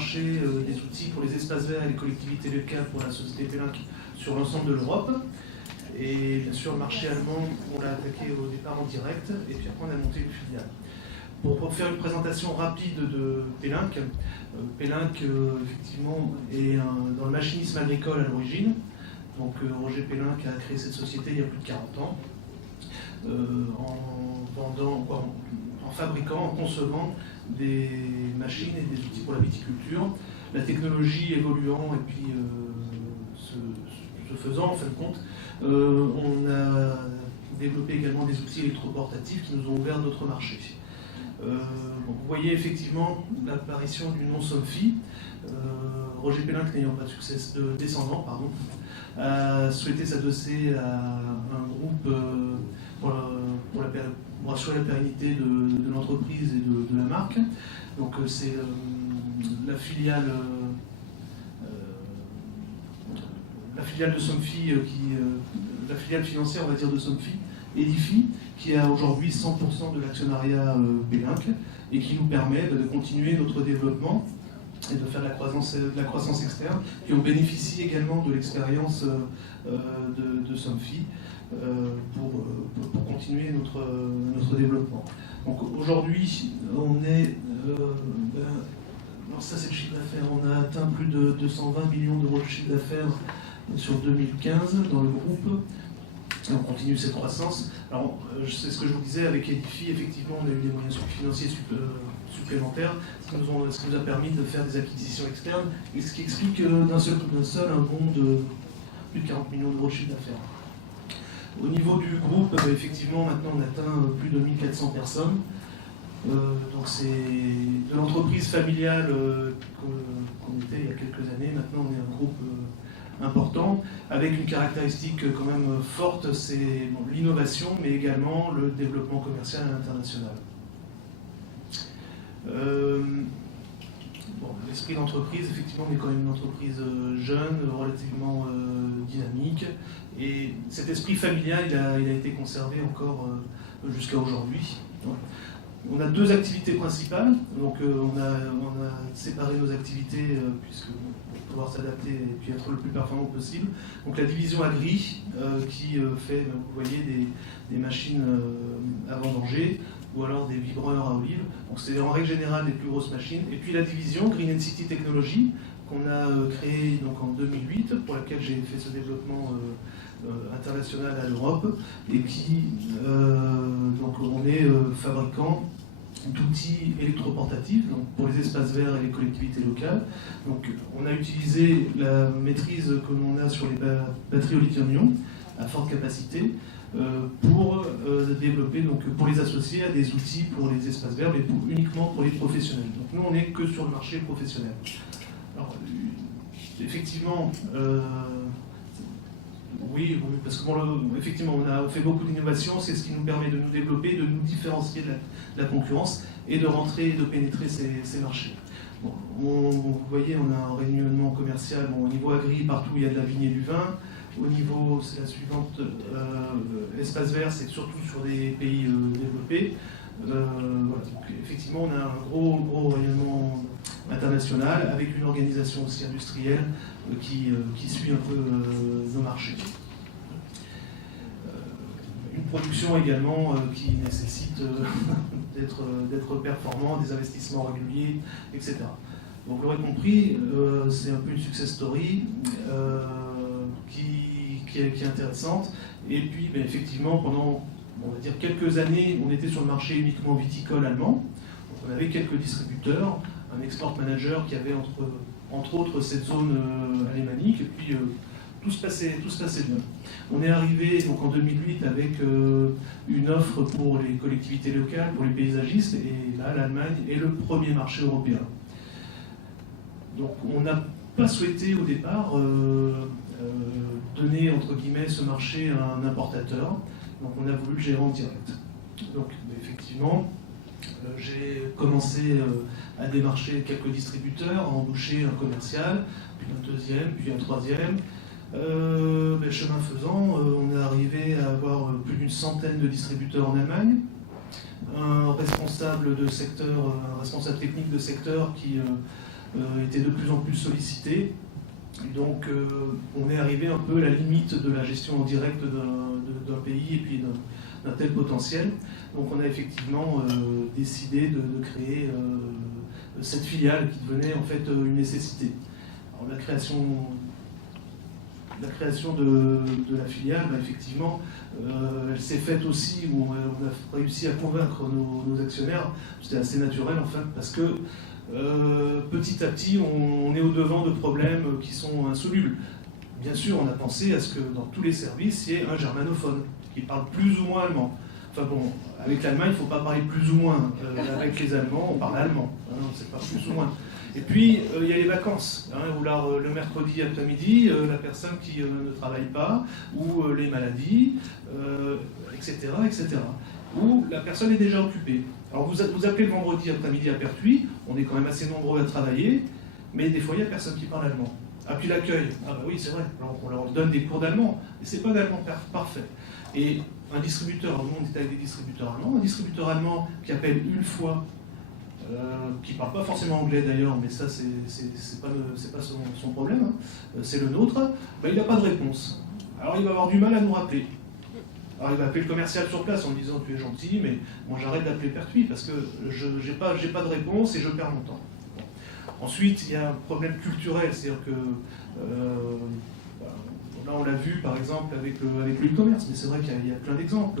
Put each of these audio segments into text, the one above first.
marché des outils pour les espaces verts et les collectivités locales pour la société Pelinck sur l'ensemble de l'Europe. Et bien sûr, le marché allemand, on l'a attaqué au départ en direct, et puis après on a monté une filiale. Pour faire une présentation rapide de Pelinck, Pelinck effectivement est dans le machinisme agricole à l'origine. Donc Roger Pelinck a créé cette société il y a plus de 40 ans, en fabriquant, en concevant des machines et des outils pour la viticulture. La technologie évoluant et puis ce faisant, en fin de compte, on a développé également des outils électroportatifs qui nous ont ouvert d'autres marchés. Vous voyez effectivement l'apparition du nom Somfy. Roger Pelinck, n'ayant pas de descendant, a souhaité s'adosser à un groupe pour assurer la pérennité de l'entreprise et de la marque. Donc c'est la filiale de Somfy, la filiale financière, on va dire, de Somfy, Edifi, qui a aujourd'hui 100% de l'actionnariat Pelinck et qui nous permet de continuer notre développement et de faire de la croissance externe, puis on bénéficie également de l'expérience de Somfy pour continuer notre développement. Donc aujourd'hui, on est... alors ça c'est le chiffre d'affaires, on a atteint plus de 220 millions d'euros de chiffre d'affaires sur 2015 dans le groupe. Et on continue cette croissance. Alors, c'est ce que je vous disais, avec Edifi, effectivement, on a eu des moyens financiers supplémentaires, ce qui nous a permis de faire des acquisitions externes, et ce qui explique d'un seul un bond de plus de 40 millions d'euros de chiffre d'affaires. Au niveau du groupe, effectivement, maintenant on atteint plus de 1400 personnes. Donc c'est de l'entreprise familiale qu'on était il y a quelques années. Maintenant on est un groupe important, avec une caractéristique quand même forte, c'est l'innovation, mais également le développement commercial à l'international. L'esprit d'entreprise, effectivement, on est quand même une entreprise jeune, relativement dynamique, et cet esprit familial, il a été conservé encore jusqu'à aujourd'hui. On a deux activités principales, donc on a séparé nos activités pour pouvoir s'adapter et puis être le plus performant possible. Donc la division Agri qui fait, vous voyez, des machines à vendanger ou alors des vibreurs à olives. Donc c'est en règle générale les plus grosses machines. Et puis la division Green & City Technology qu'on a créée donc en 2008, pour laquelle j'ai fait ce développement international à l'Europe, et qui donc on est fabricant d'outils électroportatifs donc pour les espaces verts et les collectivités locales. Donc on a utilisé la maîtrise que l'on a sur les batteries au lithium-ion à forte capacité pour développer, donc pour les associer à des outils pour les espaces verts, mais uniquement pour les professionnels. Donc nous on n'est que sur le marché professionnel. Alors effectivement, oui, parce que effectivement, on a fait beaucoup d'innovations, c'est ce qui nous permet de nous développer, de nous différencier de la concurrence et de rentrer et de pénétrer ces marchés. Bon, vous voyez, on a un rayonnement commercial au niveau agri, partout il y a de la vigne et du vin. Au niveau, c'est la suivante, espace vert, c'est surtout sur des pays développés. Voilà, donc, effectivement, on a un gros rayonnement international avec une organisation aussi industrielle qui suit un peu nos marchés. Une production également qui nécessite d'être performant, des investissements réguliers, etc. Donc vous l'aurez compris, c'est un peu une success story qui est intéressante. Et puis effectivement, pendant on va dire quelques années, on était sur le marché uniquement viticole allemand. Donc on avait quelques distributeurs, un export manager qui avait entre autres cette zone alémanique, et puis tout se passait bien. On est arrivé donc en 2008 avec une offre pour les collectivités locales, pour les paysagistes, et là l'Allemagne est le premier marché européen. Donc on n'a pas souhaité au départ donner entre guillemets ce marché à un importateur, donc on a voulu le gérer en direct. Donc effectivement, j'ai commencé à démarcher quelques distributeurs, à embaucher un commercial, puis un deuxième, puis un troisième. Chemin faisant, on est arrivé à avoir plus d'une centaine de distributeurs en Allemagne, un responsable technique de secteur qui était de plus en plus sollicité. Donc on est arrivé un peu à la limite de la gestion en direct d'un pays et puis d'un tel potentiel. Donc on a effectivement décidé de créer cette filiale qui devenait en fait une nécessité. Alors, la création de la filiale, effectivement, elle s'est faite aussi où on a réussi à convaincre nos actionnaires. C'était assez naturel en fait, parce que petit à petit, on est au-devant de problèmes qui sont insolubles. Bien sûr, on a pensé à ce que dans tous les services, il y ait un germanophone qui parle plus ou moins allemand. Enfin bon, avec l'Allemagne, il ne faut pas parler plus ou moins. Avec les Allemands, on parle allemand. Hein, c'est pas plus ou moins. Et puis, il y a les vacances, hein, où là, le mercredi après-midi, la personne qui ne travaille pas, ou les maladies, etc., etc. Où la personne est déjà occupée. Alors vous appelez le vendredi après-midi à Pertuis, on est quand même assez nombreux à travailler, mais des fois il n'y a personne qui parle allemand. Ah puis l'accueil, ah bah oui c'est vrai, alors on leur donne des cours d'allemand, et c'est pas d'allemand parfait. Et un distributeur, nous on est avec des distributeurs allemands, un distributeur allemand qui appelle une fois, qui ne parle pas forcément anglais d'ailleurs, mais ça c'est pas son problème, hein, c'est le nôtre, bah, il n'a pas de réponse. Alors il va avoir du mal à nous rappeler. Alors il va appeler le commercial sur place en me disant tu es gentil, mais moi j'arrête d'appeler Pertuis parce que je n'ai pas de réponse et je perds mon temps. Bon. Ensuite, il y a un problème culturel, c'est-à-dire que là on l'a vu par exemple avec le e-commerce, mais c'est vrai qu'il y a plein d'exemples.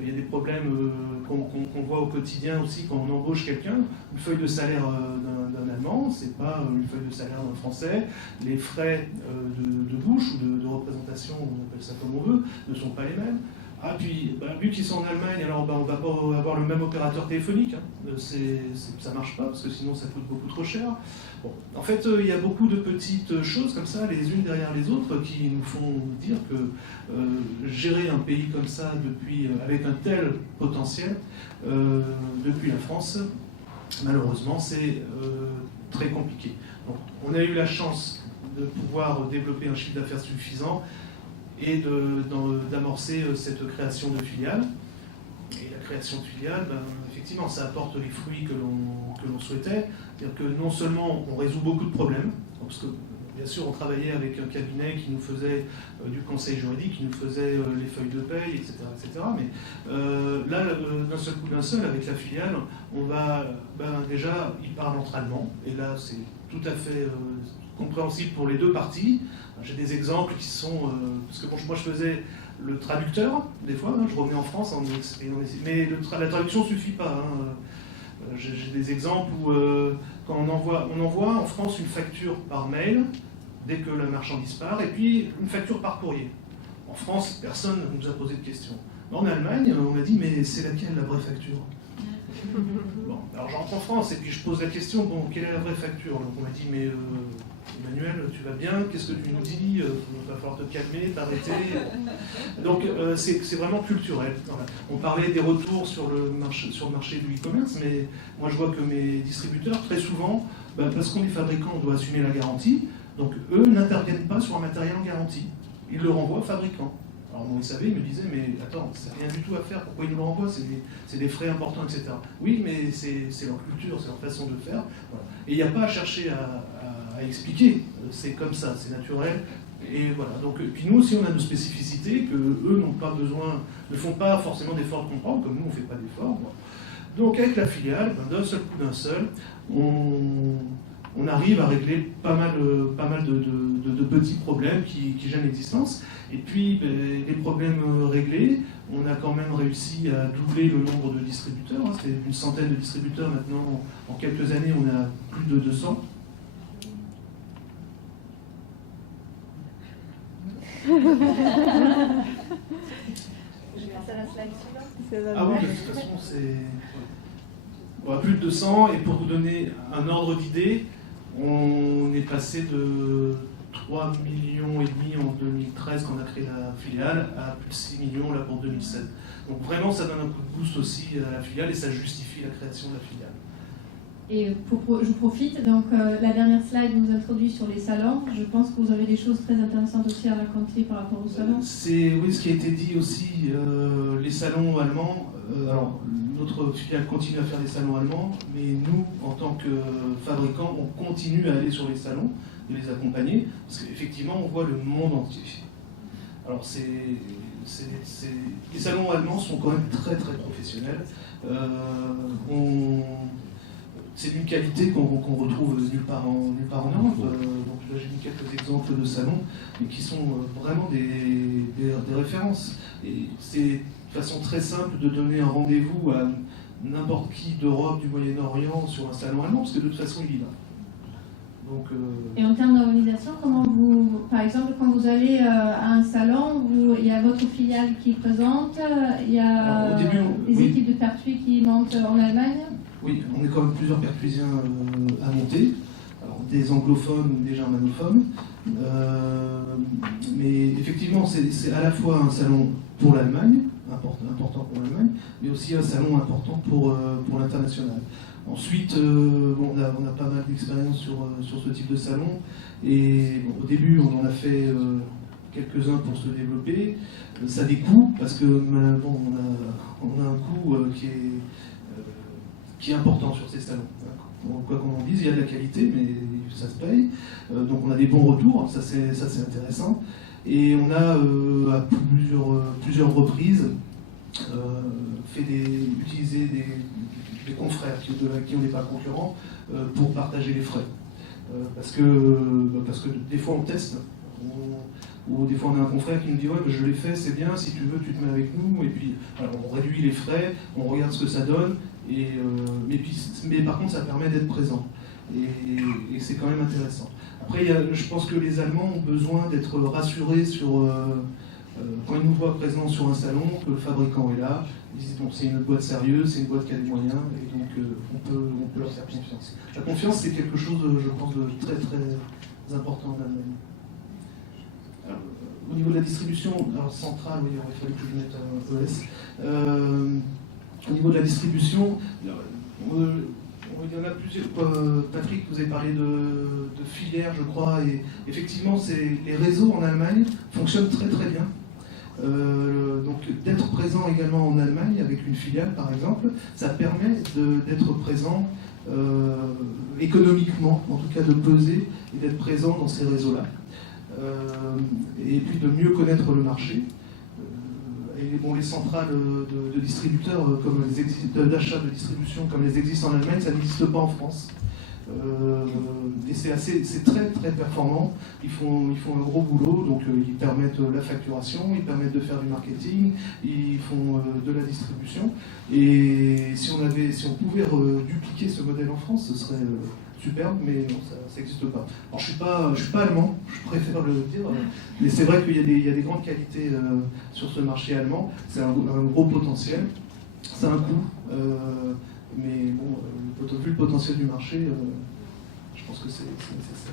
Il y a des problèmes qu'on voit au quotidien aussi quand on embauche quelqu'un. Une feuille de salaire d'un Allemand, c'est pas une feuille de salaire d'un Français. Les frais de bouche ou de représentation, on appelle ça comme on veut, ne sont pas les mêmes. Ah, puis, vu qu'ils sont en Allemagne, alors on va pas avoir le même opérateur téléphonique. Hein. Ça marche pas, parce que sinon ça coûte beaucoup trop cher. Bon. En fait, il y a beaucoup de petites choses comme ça, les unes derrière les autres, qui nous font dire que gérer un pays comme ça, avec un tel potentiel, depuis la France, malheureusement, c'est très compliqué. Donc, on a eu la chance de pouvoir développer un chiffre d'affaires suffisant, et d'amorcer cette création de filiales. Et la création de filiales, effectivement, ça apporte les fruits que l'on souhaitait. C'est-à-dire que non seulement on résout beaucoup de problèmes, parce que bien sûr on travaillait avec un cabinet qui nous faisait du conseil juridique, qui nous faisait les feuilles de paye, etc. etc. Mais là, d'un seul coup, avec la filiale, on va déjà, ils parlent entre allemands, et là c'est tout à fait compréhensible pour les deux parties. J'ai des exemples qui sont... parce que bon, moi je faisais le traducteur, des fois, hein, je revenais en France, mais la traduction ne suffit pas. Hein. J'ai des exemples où quand on envoie en France une facture par mail, dès que la marchandise part, et puis une facture par courrier. En France, personne ne nous a posé de questions. En Allemagne, on m'a dit, mais c'est laquelle la vraie facture? Bon, alors j'entre en France et puis je pose la question, bon, quelle est la vraie facture? Donc on m'a dit, mais Emmanuel, tu vas bien? Qu'est-ce que tu nous dis? Il va falloir te calmer, t'arrêter. Donc c'est vraiment culturel. Voilà. On parlait des retours sur le marché du e-commerce, mais moi je vois que mes distributeurs, très souvent, parce qu'on est fabricant, on doit assumer la garantie, donc eux n'interviennent pas sur un matériel en garantie. Ils le renvoient au fabricant. Alors bon, ils savaient, ils me disaient, mais attends, c'est rien du tout à faire, pourquoi ils nous le renvoient? C'est des frais importants, etc. Oui, mais c'est leur culture, c'est leur façon de faire. Voilà. Et il n'y a pas à chercher à expliquer, c'est comme ça, c'est naturel. Et voilà, donc, puis nous aussi on a nos spécificités que eux n'ont pas besoin, ne font pas forcément d'efforts de comprendre, comme nous on ne fait pas d'efforts. Donc avec la filiale, d'un seul coup d'un seul, on arrive à régler pas mal de petits problèmes qui gênent l'existence. Et puis les problèmes réglés, on a quand même réussi à doubler le nombre de distributeurs. Hein. C'est une centaine de distributeurs maintenant. En quelques années, on a plus de 200. Je vais passer à la slide suivante. Ah oui, de toute façon, c'est... On a plus de 200, et pour vous donner un ordre d'idée, on est passé de 3,5 millions en 2013 quand on a créé la filiale, à plus de 6 millions là, pour 2007. Donc vraiment, ça donne un coup de boost aussi à la filiale, et ça justifie la création de la filiale. Et je profite, donc la dernière slide nous introduit sur les salons. Je pense que vous avez des choses très intéressantes aussi à raconter par rapport aux salons. C'est oui, ce qui a été dit aussi, les salons allemands. Alors, notre filiale continue à faire des salons allemands, mais nous, en tant que fabricants, on continue à aller sur les salons, de les accompagner, parce qu'effectivement, on voit le monde entier. Alors, les salons allemands sont quand même très très professionnels. C'est d'une qualité qu'on retrouve nulle part en Europe. Donc là, j'ai mis quelques exemples de salons, mais qui sont vraiment des références. Et c'est une façon très simple de donner un rendez-vous à n'importe qui d'Europe, du Moyen-Orient, sur un salon allemand, parce que de toute façon, il y va. Donc, Et en termes d'organisation, comment vous, par exemple, quand vous allez à un salon, il y a votre filiale qui présente, il y a des équipes de pertuis qui montent en Allemagne? Oui, on est quand même plusieurs pertuisiens à monter, alors, des anglophones ou des germanophones, mais effectivement c'est à la fois un salon pour l'Allemagne, important pour l'Allemagne, mais aussi un salon important pour l'international. Ensuite, on a pas mal d'expérience sur ce type de salon, et au début on en a fait quelques-uns pour se développer. Ça a des coûts, parce que on a un coût qui est important sur ces salons. Quoi qu'on en dise, il y a de la qualité, mais ça se paye. Donc on a des bons retours, ça c'est intéressant. Et on a à plusieurs reprises utilisé des confrères qui n'est pas concurrent pour partager les frais. Parce que des fois on teste, ou des fois on a un confrère qui nous dit ouais, je l'ai fait, c'est bien, si tu veux tu te mets avec nous, et puis alors, on réduit les frais, on regarde ce que ça donne, mais par contre ça permet d'être présent, et c'est quand même intéressant. Après je pense que les Allemands ont besoin d'être rassurés sur quand ils nous voient présents sur un salon, que le fabricant est là, ils disent bon, c'est une boîte sérieuse, c'est une boîte qui a des moyens, et donc on peut leur faire confiance. La confiance, c'est quelque chose, je pense, de très très important en Allemagne. Alors, au niveau de la distribution, alors centrale, oui, il aurait fallu que je mette un ES. Au niveau de la distribution, il y en a plusieurs. Patrick, vous avez parlé de filières, je crois, et effectivement, les réseaux en Allemagne fonctionnent très très bien. Donc d'être présent également en Allemagne avec une filiale par exemple, ça permet d'être présent économiquement, en tout cas de peser et d'être présent dans ces réseaux-là. Et puis de mieux connaître le marché. Et bon, les centrales de distributeurs, comme d'achat de distribution comme les existent en Allemagne, ça n'existe pas en France. Et c'est très très performant. Ils font un gros boulot, donc ils permettent la facturation, ils permettent de faire du marketing, ils font de la distribution. Et si on pouvait dupliquer ce modèle en France, ce serait superbe, mais non, ça n'existe pas. Alors je suis pas allemand, je préfère le dire, mais c'est vrai qu'il y a des grandes qualités sur ce marché allemand. C'est un gros potentiel, c'est un coût. Mais bon, vu le potentiel du marché, je pense que c'est nécessaire.